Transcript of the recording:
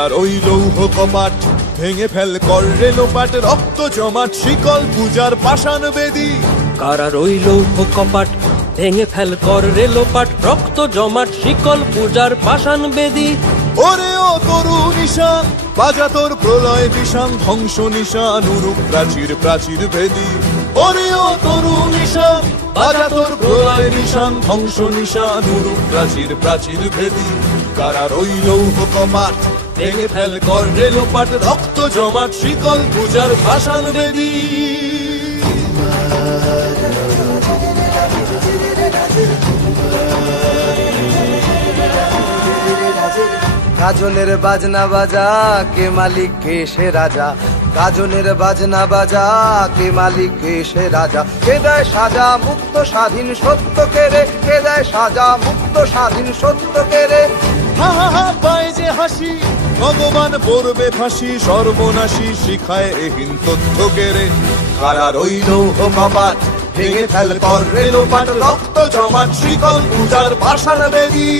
কারার ওই লৌহ কপাট ভেঙে ফেল কর রে লোপাট, রক্ত জমাট শিকল পূজার পাষাণ বেদী। কারার ওই লৌহ কপাট ভেঙে ফেল কর রে লোপাট, রক্ত জমাট শিকল পূজার পাষাণ বেদী। ওরে ও তরু নিশান বাজা তোর প্রলয় বিষান, ধ্বংস নিশান উরুপ প্রাচীর প্রাচীর ভেদী। ওরে ও তরু নিশান বাজা তোর প্রলয় নিশান, ধ্বংস নিশান উরুপ প্রাচীর প্রাচীর ভেদী। কারার ওই লৌহ কপাট ভেঙে ফেল কর রে লোপাট, রক্ত জমাট শিকল পূজার পাষাণ বেদী। গাজনের বাজনা বাজা কে মালিক কে সে রাজা, গাজনের বাজনা বাজা কে মালিক কে সে রাজা। কে দেয় সাজা মুক্ত স্বাধীন সত্য কেড়ে, কে দেয় সাজা মুক্ত স্বাধীন সত্য কেড়ে। হা হা হা পায় যে হাসি ভগবান পড়বে ফাঁসি, সর্বনাশী শিখায় এহীন তথ্য কেড়ে। কারার ওই লৌহ কপাট ভেঙে ফেল কর রে লোপাট, রক্ত জমাট শিকল পূজার পাষাণ বেদী।